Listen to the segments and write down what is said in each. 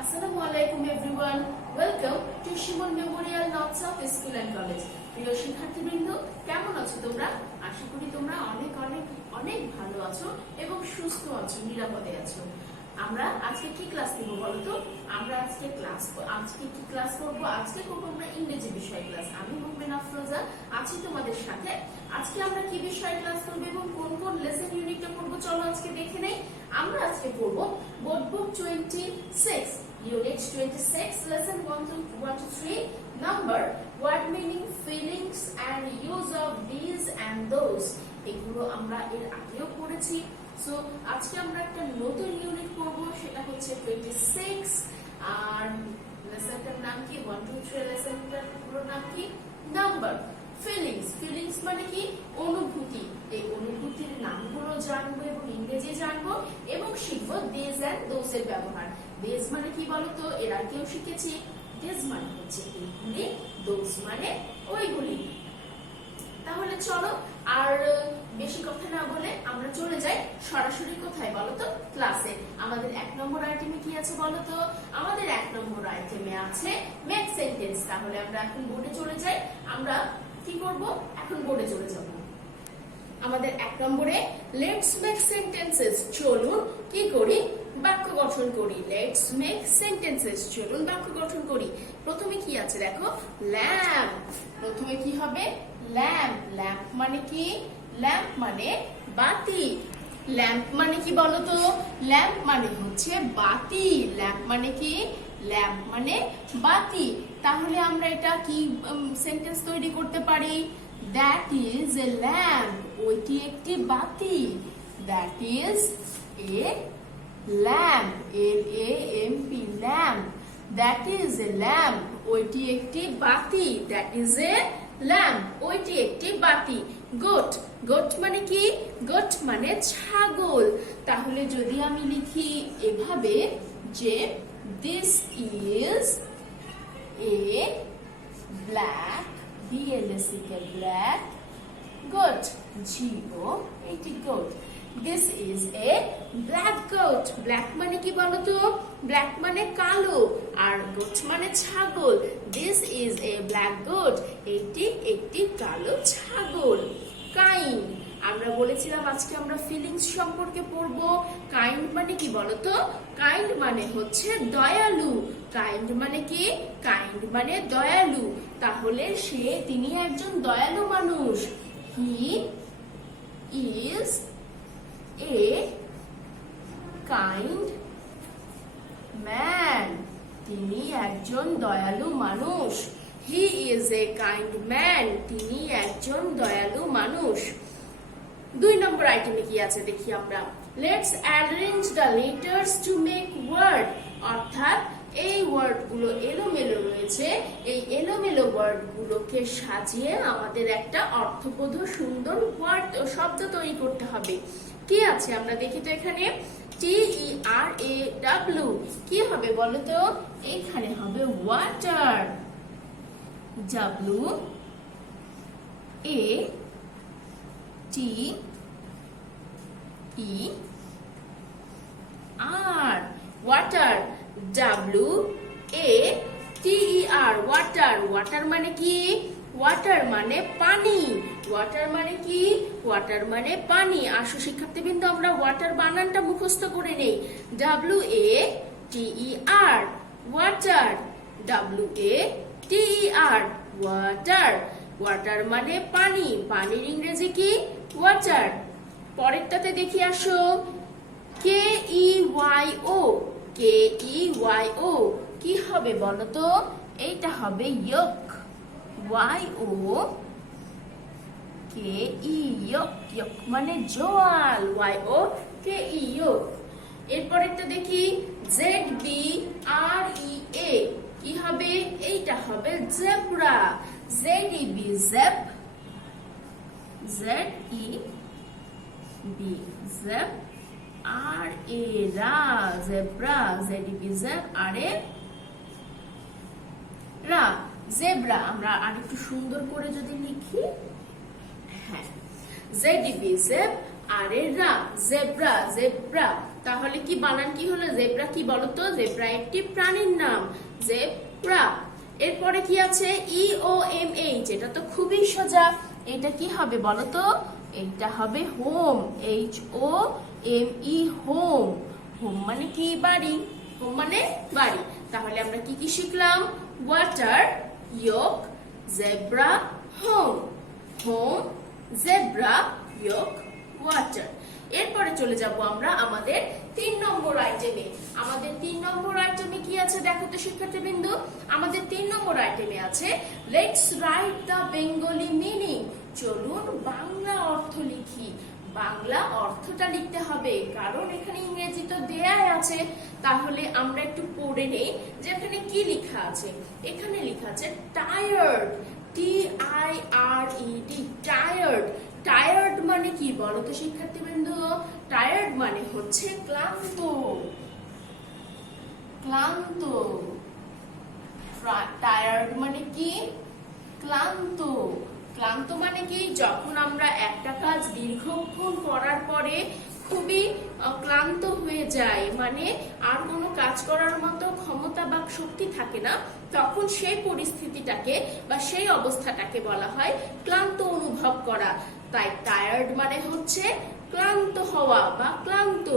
Assalamualaikum everyone. Welcome to Shimon Memorial North South School and College. প্রিয় শিক্ষার্থীবৃন্দ, কেমন আছো তোমরা? আশা করি তোমরা অনেক অনেক অনেক ভালো আছো এবং সুস্থ আছো, নিরাপদে আছো। আমরা আজকে কি ক্লাস নিব বলো তো? আমরা আজকে কি ক্লাস করব? আজকে করব আমরা ইংরেজি বিষয় ক্লাস। আমি মুকমিন আফরোজা আছি তোমাদের সাথে। আজকে আমরা কি বিষয় ক্লাস করব এবং কোন কোন লেসন ইউনিটটা করব চলো আজকে দেখে নেই। আমরা আজকে করব board book 26 Unit 26, Lesson 1 to 3, Number, Word Meaning, Feelings and Use of These and Those. এগুলো আমরা এর আগেও পড়েছি। সো আজকে আমরা একটা নতুন ইউনিট করব, সেটা হচ্ছে 26 আর লেসনটার নাম কি? 1 2 3 লেসনটার পুরো নাম কি? নাম্বার। ফিলিংস মানে কি? অনুভূতি। এই অনুভূতির নামগুলো জানবো এবং ইংরেজি জানবো এবং শিখবো দিস এন্ড দোস এর ব্যবহার। দিস মানে কি বলতো? এর আগেও শিখেছি। দিস মানে হচ্ছে এইগুলি, দোস মানে ওইগুলি। তাহলে চলো আর বেশি কথা না বলে আমরা চলে যাই সরাসরি কোথায় বলতো? ক্লাসে। আমাদের 1 নম্বর আইটেমে কি আছে বলতো? আমাদের 1 নম্বর আইটেমে আছে মেক সেন্টেন্স। তাহলে আমরা এখন বোর্ডে চলে যাই। আমরা কি করব? এখন বোর্ডে চলে যাব। আমাদের 1 নম্বরে লেটস মেক সেন্টেন্সেস। চলুন কি করি? বাক্য গঠন করি। লেটস মেক সেন্টেন্সেস, চলুন বাক্য গঠন করি। প্রথমে কি আছে দেখো? ল্যাম্প। প্রথমে কি হবে? ল্যাম্প। ল্যাম্প মানে কি? ল্যাম্প মানে বাতি। ল্যাম্প মানে কি বলতো? ল্যাম্প মানে হচ্ছে বাতি। ল্যাম্প মানে কি? ল্যাম্প মানে বাতি। তাহলে আমরা এটা কি সেন্টেন্স তৈরি করতে পারি? That is a lamp. ওইটি একটি বাতি। That is a lamp. L-A-M-P, lamp. That is a lamp. ওইটি একটি বাতি। That is a lamp. ওইটি একটি বাতি। গোট। গোট মানে কি? গোট মানে ছাগল। তাহলে যদি আমি লিখি এভাবে যে this is a black, B-L-A-C-K, black goat, G-O-A-T, goat. This is a black goat. Black মানে কি বলতো? Black মানে কালো আর goat মানে ছাগল। This is a black goat. এটি একটি কালো ছাগল। কাইন্ড। আমরা বলেছিলাম আজকে আমরা ফিলিংস সম্পর্কে পড়বো। কাইন্ড মানে কি বলতো? কাইন্ড মানে হচ্ছে দয়ালু। কাইন্ড মানে কি? কাইন্ড মানে দয়ালু। তাহলে তিনি একজন দয়ালু মানুষ। He is a kind man. তিনি একজন দয়ালু মানুষ। He is a kind man. তিনি একজন দয়ালু মানুষ। 2 নম্বর আইটেমে কি আছে দেখি আমরা। Let's arrange the letters to make word. অর্থাৎ এই ওয়ার্ডগুলো এলোমেলো রয়েছে, এই এলোমেলো ওয়ার্ডগুলোকে সাজিয়ে আমাদের একটা অর্থবোধ সুন্দর ওয়ার্ড শব্দ তৈরি করতে হবে। কি আছে আমরা দেখি তো এখানে। TERAW কি হবে বলো তো? এখানে হবে water. WATER, water. WATER, water. Water মানে কি? ওয়াটার মানে পানি। ওয়াটার মানে কি? ওয়াটার মানে পানি। আসো শিক্ষার্থীবৃন্দ আমরা ওয়াটার বানানটা মুখস্থ করে নেই। WATER, water. WATER, water. Water মানে পানি। পানির ইংরেজি কি? ওয়াটার। পরেরটাতে দেখি আসো। KEYO, KEYO কি হবে বলো তো? এইটা হবে ইয়ক। YOKE, ইয়ক। ইয়ক মানে জোয়াল। YOKE, ইয়ক। এরপরেরটা দেখি ZBREA কি হবে? এইটা হবে জেব্রা। ZEB, জেব। ZEB, জেব। RA, রা, জেব্রা। ZEB, জেব। RA, রা, জেব্রা। আমরা আরেকটু সুন্দর করে যদি লিখি, হ্যাঁ, ZEB, জেব। RA, রা, জেব্রা। জেব্রা তাহলে কি বানান কি হলো? জেব্রা কি বলতো? জেব্রা একটি প্রাণীর নাম, জেব্রা। এরপরে কি আছে? EOMH, এটা তো খুবই সোজা। এটা কি হবে বলতো? এটা হবে হোম, HOME, হোম। হোম মানে কি? বাড়ি। হোম মানে বাড়ি। তাহলে আমরা কি কি শিখলাম? ওয়াটার, ইয়ক, জেব্রা, হোম। হোম, জেব্রা, ইয়ক, ওয়াটার। এরপরে চলে যাব আমরা আমাদের 3 নম্বর আইটেমে। আমাদের 3 নম্বর আইটেমে কি আছে দেখো তো শিক্ষার্থীবৃন্দ? আমাদের 3 নম্বর আইটেমে আছে let's write the Bengali meaning. চলুন বাংলা অর্থ লিখি। বাংলা অর্থটা লিখতে হবে, কারণ এখানে ইংরেজি তো দেয়াই আছে। তাহলে আমরা একটু পড়ে নেই যে এখানে কি লেখা আছে। এখানে লেখা আছে টায়ার্ড, TIRED, টায়ার্ড। টায়ার্ড মানে কি বলো তো শিক্ষার্থীবৃন্দ? টায়ার্ড মানে হচ্ছে ক্লান্ত, ক্লান্ত। টায়ার্ড মানে কি? ক্লান্ত। ক্লান্ত মানে কি? যখন আমরা একটা কাজ দীর্ঘক্ষণ করার পরে খুবই ক্লান্ত হয়ে যায়, মানে আর কোনো কাজ করার মতো ক্ষমতা বা শক্তি থাকে না, তখন সেই পরিস্থিতিটাকে বা সেই অবস্থাটাকে বলা হয় ক্লান্ত অনুভব করা। তাই টায়ার্ড মানে হচ্ছে ক্লান্ত হওয়া বা ক্লান্ত।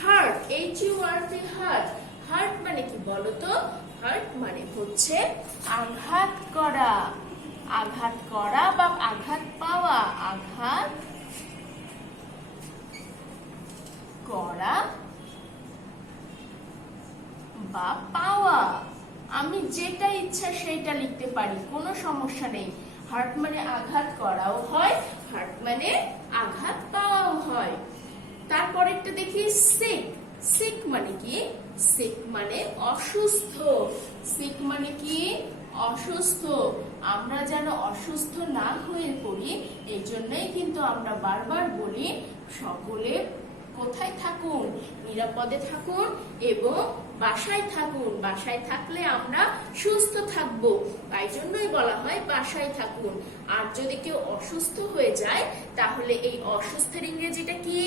Heart, HURT, heart. হার্ট মানে কি বলতো? হার্ট মানে হচ্ছে আঘাত করা, আঘাত করা বা আঘাত পাওয়া। আঘাত করা বা পাওয়া। আমি যেটা ইচ্ছা সেটা লিখতে পারি, কোনো সমস্যা নেই। হার্ট মানে আঘাত করাও হয়, হার্ট মানে আঘাত পাওয়াও হয়। তারপর একটা দেখি সিক। সিক মানে কি? সিক মানে অসুস্থ। সিক মানে কি? অসুস্থ। আমরা যেন অসুস্থ না হয়ে পড়ি, এই জন্যই কিন্তু আমরা বারবার বলি সকলে কোথায় থাকুন? নিরাপদে থাকুন এবং বাসায় থাকুন। বাসায় থাকলে আমরা সুস্থ থাকবো, তাই জন্যই বলা হয় বাসায় থাকুন। আর যদি কেউ অসুস্থ হয়ে যায়, তাহলে এই অসুস্থের ইংরেজিটা কি?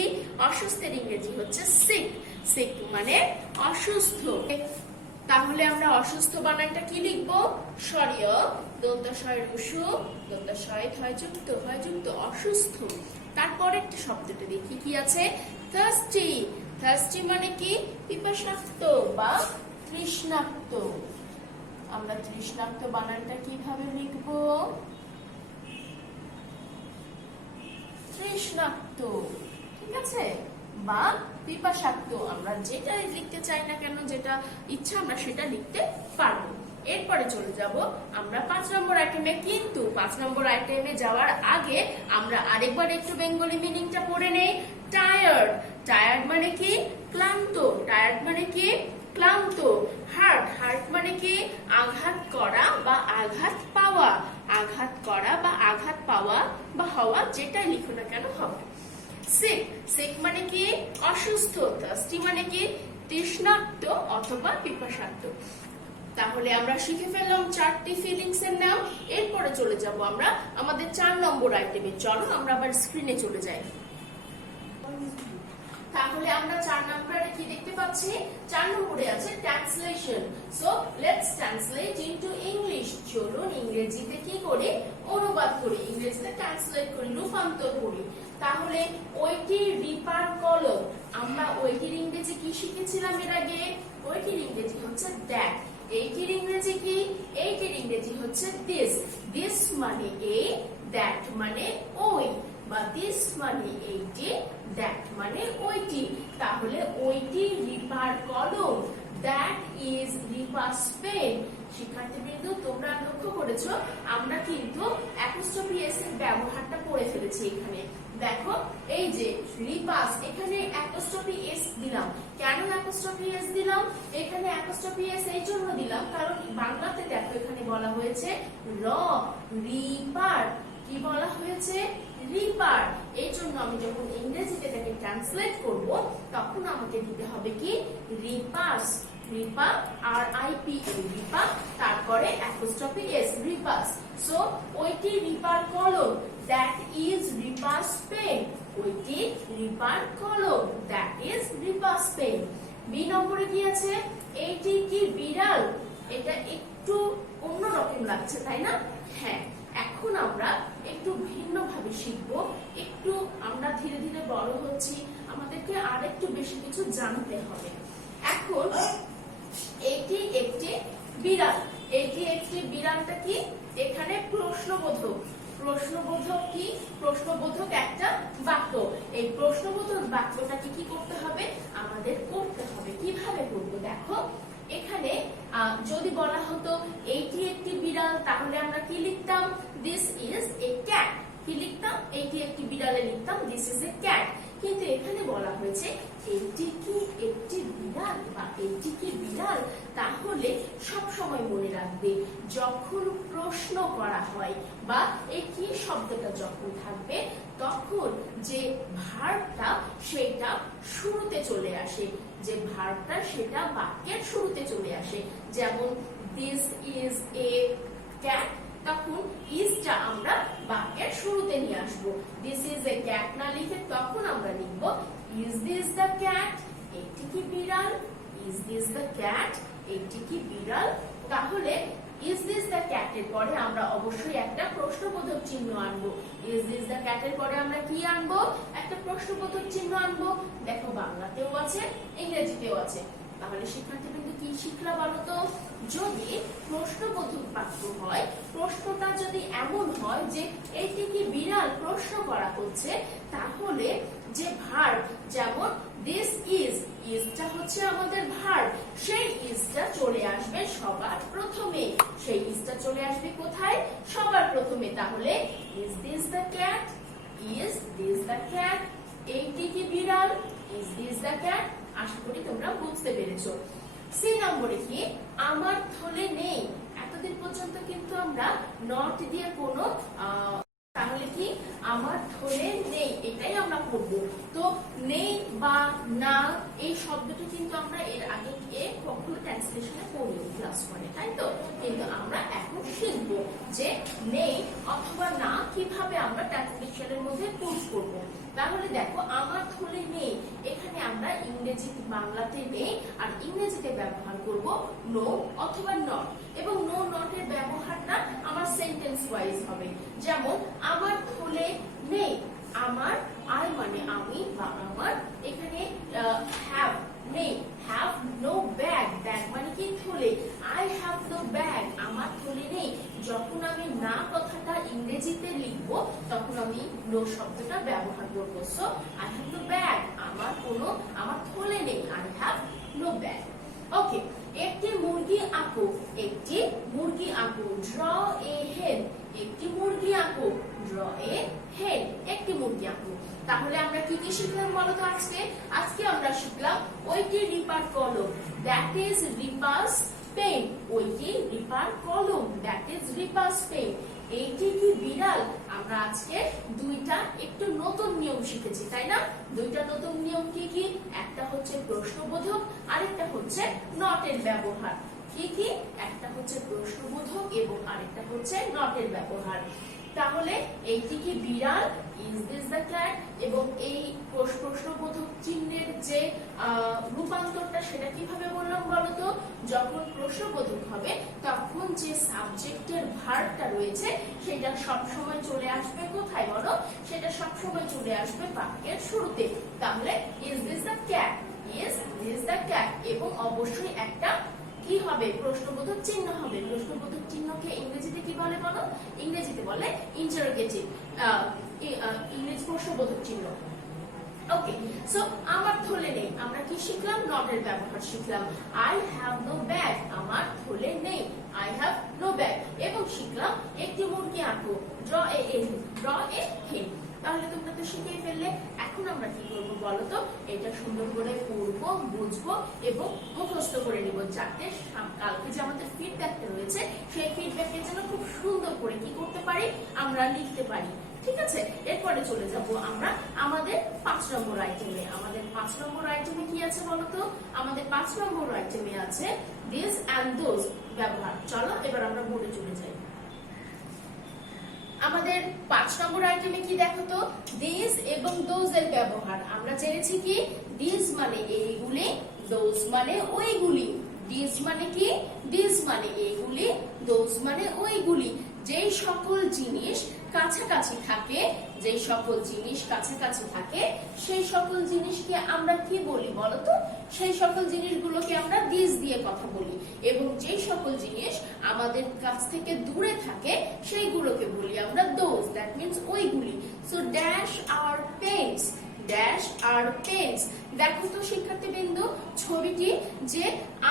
অসুস্থের ইংরেজি হচ্ছে সিক। সিক মানে অসুস্থ। তাহলে আমরা অসুস্থ বানানটা কি লিখবো? স্বরীয়, দন্তাশয় রসু, দন্তাশয় হয়যুক্ত, হয়যুক্ত, অসুস্থ। তারপরে একটা শব্দটা দেখি কি আছে? থার্স্টি। থার্স্টি মানে কি? পিপাসার্ত বা তৃষ্ণার্ত। আমরা তৃষ্ণার্ত বানানটা কিভাবে লিখবো? তৃষ্ণার্ত, ঠিক আছে? বা পিপাসার্ত। আমরা যেটা লিখতে চাই না কেন, যেটা ইচ্ছা আমরা সেটা লিখতে পারবো। এরপরে চলে যাব আমরা 5 নম্বর আইটেমে। কিন্তু 5 নম্বর আইটেমে যাওয়ার আগে আমরা আরেকবার একটু বেঙ্গলি মিনিংটা পড়ে নেই। টায়ার্ড। টায়ার্ড মানে কি? ক্লান্ত। টায়ার্ড মানে কি? ক্লান্ত। হার্ট। হার্ট মানে কি? আঘাত করা বা আঘাত পাওয়া। আঘাত করা বা আঘাত পাওয়া বা হওয়া, যেটাই লিখো না কেন হবে। সিক। সিক মানে কি? অসুস্থ। থার্স্টি মানে কি? তৃষ্ণার্ত অথবা পিপাসার্ত। তাহলে আমরা শিখে ফেললাম 4টি ফিলিংস এর নাম। এরপরে চলে যাব আমরা আমাদের 4 নম্বর আইটেমে। চলো আমরা আবার স্ক্রিনে চলে যাই। তাহলে আমরা 4 নম্বরে কি দেখতে পাচ্ছি? 4 নম্বরে আছে translation. So let's translate into English. চলুন ইংরেজিতে কি করি? অনুবাদ করি, ইংরেজিতে ট্রান্সলেট করি, রূপান্তর করি। তাহলে ওইটির রিপার কলম, আমরা ওইটির ইংরেজি কি শিখেছিলাম এর আগে? ওইটির ইংরেজি হচ্ছে দ্যাট। এইটির ইংরেজি কি? এইটির ইংরেজি হচ্ছে দিস। দিস মানে এই, দ্যাট মানে ওই, বা দিস মানে এইটি, দ্যাট মানে ওইটি। তাহলে ওইটি রিপার কলম, দ্যাট ইজ রিপাস পেন। শিক্ষার্থীবৃন্দ, তোমরা লক্ষ্য করেছো আমরা কিন্তু অ্যাপোস্ট্রফি এস এর ব্যবহারটা করে ফেলেছি এখানে। দেখো এই যে রিপাস, এখানে অ্যাপোস্ট্রফি এস দিলাম। কেন অ্যাপোস্ট্রফি এস দিলাম? এখানে অ্যাপোস্ট্রফি এস এই জন্য দিলাম কারণ বাংলাতে দেখো এখানে বলা হয়েছে রিপার। কি বলা হয়েছে? রিপার। এই জন্য আমি যখন ইংরেজিতে এটাকে ট্রান্সলেট করব, তখন আমাকে দিতে হবে কি? রিপাস। রিপা, RIPA রিপা, তারপরে অ্যাপোস্ট্রফি S রিপাস। সো ওইটি রিপার কলম, দ্যাট ইজ রিপাস পেন। ওইটি রিপার কলম, দ্যাট ইজ রিপাস পেন। বি নম্বরে কি আছে? এইটি কি বিড়াল? এটা একটু অন্যরকম লাগছে তাই না? হ্যাঁ, এখন আমরা একটু ভিন্ন ভাবে শিখবো। একটু আমরা ধীরে ধীরে বড় হচ্ছি, আমাদেরকে আরেকটু বেশি কিছু জানতে হবে। এখন এটি একটি বিড়াল, এটি একটি বিড়ালটা কি? এখানে প্রশ্নবোধক, প্রশ্নবোধক কি? প্রশ্নবোধক একটা বাক্য। এই প্রশ্নবোধক বাক্যটাকে কি করতে হবে? আমাদের করতে হবে। কিভাবে করবো দেখো, এখানে যদি বলা হতো এইটি একটি বিড়াল, তাহলে আমরা কি লিখতাম? This is a cat. কি লিখতাম? এইটি একটি বিড়ালে লিখতাম দিস ইজ এ ক্যাট। কিন্তু এখানে বলা হয়েছে এইটি কি একটি বিড়াল বা এইটি কি বিড়াল, তাহলে সব সময় মনে রাখবে যখন প্রশ্ন করা হয় বা এই কি শব্দটা যখন থাকবে, তখন যে ভার্বটা সেটা শুরুতে চলে আসে, যে ভার্বটা সেটা বাক্যের শুরুতে চলে আসে। যেমন দিস ইজ এ ক্যাট, তখন ইজটা আমরা বাক্যের শুরুতে নিয়ে আসবো। দিস ইজ এ ক্যাট না লিখে তখন আমরা লিখবো ইজ দিস দ্য ক্যাট? এটি কি বিড়াল? Is this the cat? এটি কি বিড়াল? তাহলে ইজ দিস দ্য ক্যাট এর পরে আমরা অবশ্যই একটা প্রশ্নবোধক চিহ্ন আনবো। ইজ দিস দ্য ক্যাট এর পরে আমরা কি আনবো? একটা প্রশ্নবোধক চিহ্ন আনবো। দেখো বাংলাতেও আছে, ইংরেজিতেও আছে। তাহলে শিক্ষার্থীবৃন্দ কি শিখলা বলতো? যদি প্রশ্নবোধক বাক্য হয়, প্রশ্নটা যদি এমন হয় যে এইটি কি বিড়াল প্রশ্ন করা হচ্ছে, তাহলে যে ভার্ব, যেমন দিস ইজ, ইজটা হচ্ছে আমাদের ভার্ব, সেই ইজটা চলে আসবে সবার প্রথমে। সেই ইজটা চলে আসবে কোথায়? সবার প্রথমে। তাহলে is this the cat? Is this the cat? এইটি কি বিড়াল? Is this the cat? আশা করি তোমরা বুঝতে পেরেছো। সি নম্বরে কি? আমার থলে নেই। এতদিন পর্যন্ত কিন্তু আমরা নট দিয়ে কোনো তাহলে কি আমার থলে নেই এটাই আমরা পড়ব। তো নেই বা না এই শব্দটা কিন্তু আমরা এর আগে কখনো ট্রান্সলেশনে পড়িনি ক্লাস 1-এ, তাই তো? কিন্তু আমরা এখন শিখব যে নেই অথবা না কিভাবে আমরা ট্রান্সলেশনের মধ্যে পুশ করব। তাহলে দেখো, আমার থলে নেই, এখানে আমরা ইংরেজি বাংলাতে নেই আর ইংরেজিতে ব্যবহার করব নো অথবা নট। এবং নো নটের ব্যবহারটা আমার সেন্টেন্স ওয়াইজ হবে। যেমন আমার থলে নেই, আমার আই মানে আমি বা আমার, এখানে হ্যাভ নেই, হ্যাভ নো ব্যাগ, ব্যাগ মানে কি? থলে। আই হ্যাভ নো ব্যাগ, আমার থলে নেই। যখন আমি না কথাটা ইংরেজিতে লিখবো তখন আমি নো শব্দটা ব্যবহার করবো। So I have no bag, আমার থলে নেই, I have no bag. Okay, একটি মুরগি আঁকো, একটি মুরগি আঁকো। ড্র এ হেন, একটি মুরগি আঁকো। ড্র এ হেন, একটি মুরগি আঁকো। তাহলে আমরা কি কি শিখলাম বলতো আজকে? আজকে আমরা শিখলাম ওইটি রিপার কলম, দ্যাট ইজ রিপাস পেন। ওইটি রিপার কলম, দ্যাট ইজ রিপাস পেন। এইটি কি বিড়াল? আমরা আজকে দুইটা একটু নতুন নিয়ম শিখেছি, তাই না? দুইটা নতুন নিয়ম কি কি? একটা হচ্ছে প্রশ্নবোধক, আরেকটা হচ্ছে নটের ব্যবহার। কি কি? একটা হচ্ছে প্রশ্নবোধক এবং আরেকটা হচ্ছে নটের ব্যবহার। তাহলে এইটি কি বিড়াল? Is this the cat? এবং এই প্রশ্নবোধক চিহ্নের যে রূপান্তরটা সেটা কিভাবে বললাম বলতো? যখন প্রশ্নবোধক হবে তখন যে সাবজেক্টের ভার্বটা রয়েছে সেটা সবসময় চলে আসবে কোথায় বলো? সেটা সবসময় চলে আসবে বাক্যের শুরুতে। তাহলে is this the cat? Is this the cat? এবং অবশ্যই একটা কি হবে? প্রশ্নবোধক চিহ্ন হবে। প্রশ্নবোধক চিহ্নকে ইংরেজিতে কি বলে বলো? ইংরেজিতে বলে ইন্টারোগেটিভ, ইংরেজি প্রশ্নবোধক চিহ্ন। ওকে, সো আমার থলে নেই, আমরা কি শিখলাম? নটের ব্যবহার শিখলাম। আই হ্যাভ নো ব্যাগ, আমার থলে নেই, আই হ্যাভ নো ব্যাগ। এবং শিখলাম একটি মুরগি আঁকো, ড্র এ হেন, ড্র এ হেন। তাহলে তোমরা তো শিখেই ফেললে। এখন আমরা কি করবো বলতো? এটা সুন্দর করে পড়বো, বুঝবো এবং মুখস্থ করে নিব, যাতে কালকে যে আমাদের ফিডব্যাকটা রয়েছে সেই ফিডব্যাকটা যেন খুব সুন্দর করে কি করতে পারি? আমরা লিখতে পারি। ঠিক আছে, এরপরে চলে যাব আমরা আমাদের 5 নম্বর আইটেমে। আমাদের 5 নম্বর আইটেমে কি আছে বলতো? আমাদের 5 নম্বর আইটেমে আছে দিস এন্ড দোজ ব্যবহার। চলো এবার আমরা বোর্ডে চলে যাই। আমাদের 5 নম্বর আইটেমে কি দেখো তো? দিস এবং দোজ এর ব্যবহার। আমরা জেনেছি কি দিস মানে এইগুলি, দোজ মানে ওইগুলি। দিস মানে কি? দিস মানে এইগুলি, দোজ মানে ওইগুলি। যেই সকল জিনিস কাছাকাছি থাকে, যেই সকল জিনিস কাছাকাছি থাকে সেই সকল জিনিসকে আমরা কি বলি বলতো? সেই সকল জিনিসগুলোকে আমরা দিস দিয়ে কথা বলি। এবং যেই সকল জিনিস আমাদের কাছ থেকে দূরে থাকে সেইগুলোকে বলি আমরা দোজ, দ্যাট মিন্স ওইগুলি। সো ড্যাশ আর পেন্স, ড্যাশ আর পেন্স। দেখো তো শিক্ষার্থীবৃন্দ ছবিটি, যে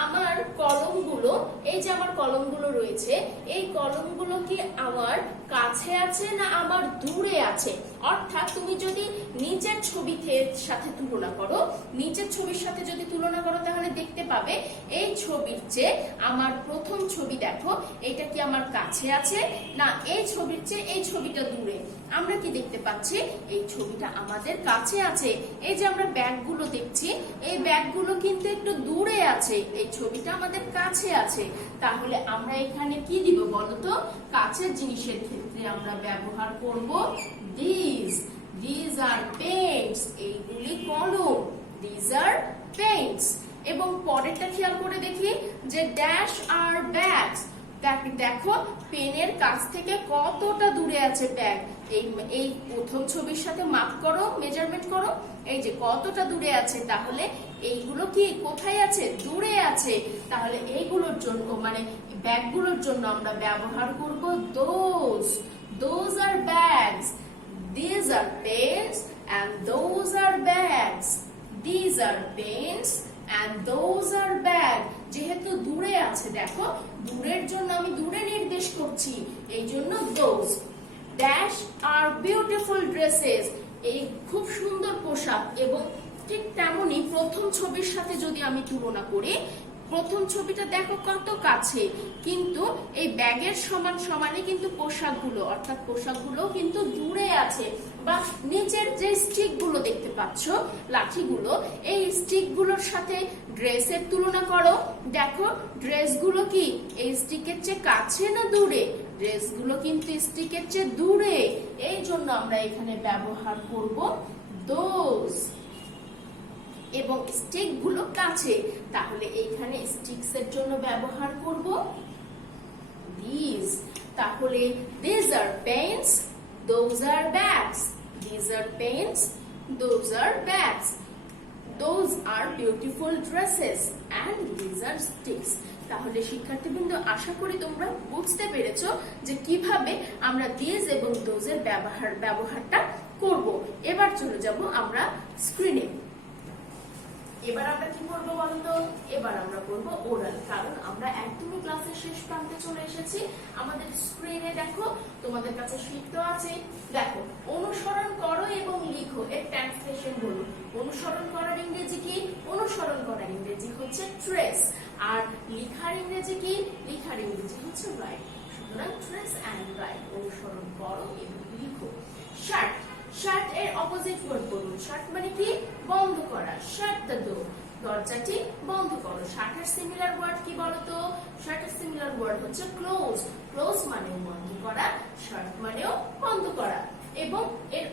আমার কলমগুলো, এই যে আমার কলমগুলো রয়েছে, এই কলমগুলো কি আমার কাছে আছে না আমার দূরে আছে? অর্থাৎ তুমি যদি নিচের ছবিতে সাথে তুলনা করো, নিচের ছবির সাথে যদি তুলনা করো তাহলে দেখতে পাবে এই ছবির চেয়ে আমার প্রথম ছবি দেখো, এটা কি আমার কাছে আছে না এই ছবির চেয়ে এই ছবিটা দূরে? আমরা কি দেখতে পাচ্ছি? এই ছবিটা আমাদের কাছে আছে। এই যে আমরা ব্যাগগুলো দেখছি, এই ব্যাগগুলো কিন্তু একটু দূরে আছে, এই ছবিটা আমাদের কাছে আছে। তাহলে আমরা এখানে কি দিব বলতো? কাছের জিনিসের ক্ষেত্রে আমরা ব্যবহার করব দিস। দিস আর পেন্টস, এইগুলি কলম, দিস আর পেন্টস। এবং পরেরটা খেয়াল করে দেখি যে ড্যাশ আর ব্যাগস। দেখো পেনের কাছ থেকে কতটা দূরে আছে ব্যাগ। এই প্রথম ছবির সাথে মাপ করো, মেজারমেন্ট করো, এই যে কতটা দূরে আছে। তাহলে এইগুলো কি কোথায় আছে? দূরে আছে। তাহলে এইগুলোর জন্য মানে ব্যাগগুলোর জন্য আমরা ব্যবহার করব those. Those are bags. These are pens and those are bags. These are pens and those are bags. যেহেতু দূরে আছে, দেখো দূরের জন্য আমি দূরে নির্দেশ করছি, এই জন্য those. Dash are beautiful dresses. এই খুব সুন্দর পোশাক। এবং ঠিক তেমনি প্রথম ছবির সাথে যদি আমি তুলনা করি, প্রথম ছবিটা দেখো কত কাছে, কিন্তু এই ব্যাগের সমান সমানে কিন্তু পোশাকগুলো, অর্থাৎ পোশাকগুলো কিন্তু দূরে আছে। বা নিচের যে স্টিক গুলো দেখতে পাচ্ছ, লাঠিগুলো, এই স্টিক গুলোর সাথে ড্রেসের তুলনা করো, দেখো ড্রেসগুলো কি এই স্টিকের চেয়ে কাছে না দূরে? ড্রেসগুলো কিন্তু স্টিকের চেয়ে দূরে। এই জন্য আমরা এখানে ব্যবহার করব দোজ। এবং স্টিক গুলো কাছে, তাহলে এইখানে স্টিকস এর জন্য ব্যবহার করব দিস। তাহলে these are pens, those are bags. These are pens, those are bags. Those are beautiful dresses and these are sticks. তাহলে শিক্ষার্থীবৃন্দ আশা করি তোমরা বুঝতে পেরেছো যে কিভাবে আমরা these এবং those এর ব্যবহারটা করব। এবার চলে যাব আমরা স্ক্রিনে। এবার আমরা কি করবো বলতো? এবার আমরা করবো ওরাল, কারণ আমরা একদমই ক্লাসের শেষ প্রান্তে চলে এসেছি। আমাদের স্ক্রিনে দেখো, তোমাদের কাছে শীট তো আছে, দেখো অনুসরণ করো এবং লিখো এর ট্রান্সলেশন বলুন। অনুসরণ করার ইংরেজি কি? অনুসরণ করার ইংরেজি হচ্ছে ট্রেস। আর লিখার ইংরেজি কি? লিখার ইংরেজি হচ্ছে রাইট। সুতরাং ট্রেস এন্ড রাইট, অনুসরণ করো এবং লিখো। শার্ট, শার্ট এর অপোজিট ওয়ার্ড বলুন। শার্ট মানে কি? বন্ধ করা। শাট দ্য ডোর, দরজাটি বন্ধ করো। শার্টের সিমিলার ওয়ার্ড কি বলতো? শার্টের সিমিলার ওয়ার্ড হচ্ছে ক্লোজ। ক্লোজ মানেও বন্ধ করা, শার্ট মানেও বন্ধ করা। এবং এর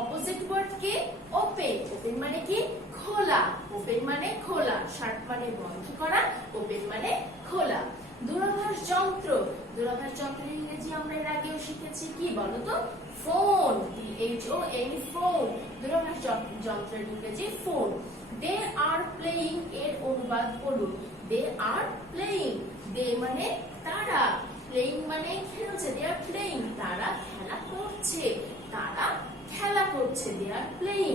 অপোজিট ওয়ার্ড কি? ওপেন। ওপেন মানে কি? খোলা। ওপেন মানে খোলা। শার্ট মানে বন্ধ করা, ওপেন মানে খোলা। দূরভাষ যন্ত্র, দূরভাষ যন্ত্রের ইংরেজি আমরা এর আগেও শিখেছি, কি বলতো? Phone, PHON, phone. দূরভাষ যন্ত্রের ইংরেজি ফোন। দে আর প্লেইং এর অনুবাদ করুন। দে আর প্লেইং, দে মানে তারা, প্লেইং মানে খেলছে, দে আর প্লেইং, তারা খেলা করছে, তারা খেলা করছে, দে আর প্লেইং।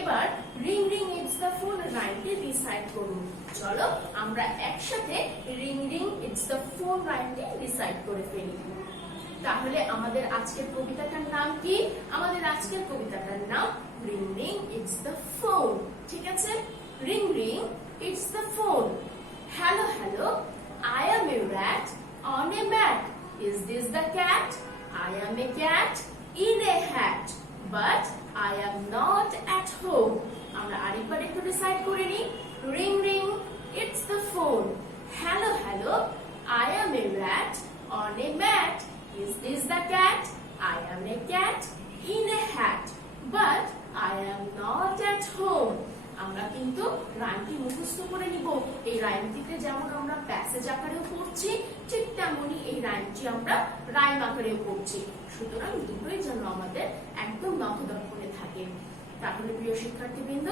এবার ring ring it's the phone রাইমটি রিসাইট করুন। চলো আমরা একসাথে ring ring it's the phone রাইমটি রিসাইট করে ফেলি। তাহলে আমাদের আজকের কবিতাটার নাম কি? আমাদের আজকের কবিতাটার নাম ring ring it's the phone. ঠিক আছে? Ring ring it's the phone. Hello hello, I am a rat on a mat. Is this the cat? I am a cat in a hat, but I am not at home. আমরা আরেকবার একটু reside করে নিই। ring ring, it's the phone. Hello hello, I am a rat on a mat. Is this the cat? I am a cat in a hat, but I am not at home. আমরা কিন্তু রাইমটি মুখস্থ করে নিব। এই রাইমটিতে যেমন আমরা passage আকারেও পড়ছি, ঠিক তেমনি এই রাইমটি আমরা রাইম আকারেও পড়ছি। সুতরাং দুটোই যেন আমাদের একদম নখদর্পণে থাকে। তাহলে প্রিয় শিক্ষার্থীবৃন্দ,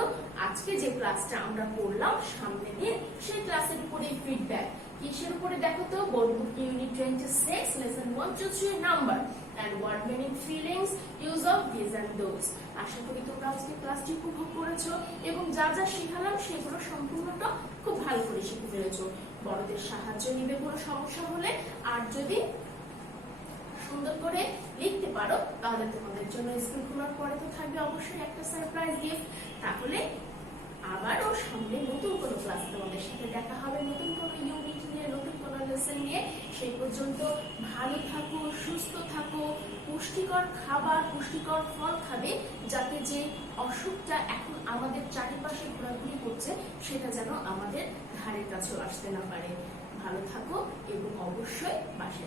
আজকে যে ক্লাসটা আমরা পড়লাম সামনে দিন, সেই ক্লাসের উপরে ফিডব্যাক কিসের উপরে দেখো তো? Board book unit 26 lesson 1 to 3 number and word meaning feelings use of these and those. আশা করি তোমরা আজকে ক্লাসটি উপভোগ করেছো এবং যা যা শেখালাম সেগুলো সম্পূর্ণটা খুব ভালো করে শিখে ফেলেছো। বড়দের সাহায্য নিবে কোনো সমস্যা হলে, আর যদি সুন্দর করে লিখতে পারো তাহলে তোমাদের জন্য স্কুল খোলার পরে তো থাকবে অবশ্যই একটা সারপ্রাইজ গিফট। তাহলে আবারও সামনে নতুন কোনো ক্লাস তোমাদের সাথে দেখা হবে, নতুন কোনো ইউনিট নিয়ে, নতুন কোনো লেসন নিয়ে। সেই পর্যন্ত ভালো থাকো, সুস্থ থাকো, পুষ্টিকর খাবার, পুষ্টিকর ফল খাবে, যাতে যে অসুখটা এখন আমাদের চারিপাশে ঘোরাঘুরি করছে সেটা যেন আমাদের ধারের কাছেও আসতে না পারে। ভালো থাকো এবং অবশ্যই বাসায়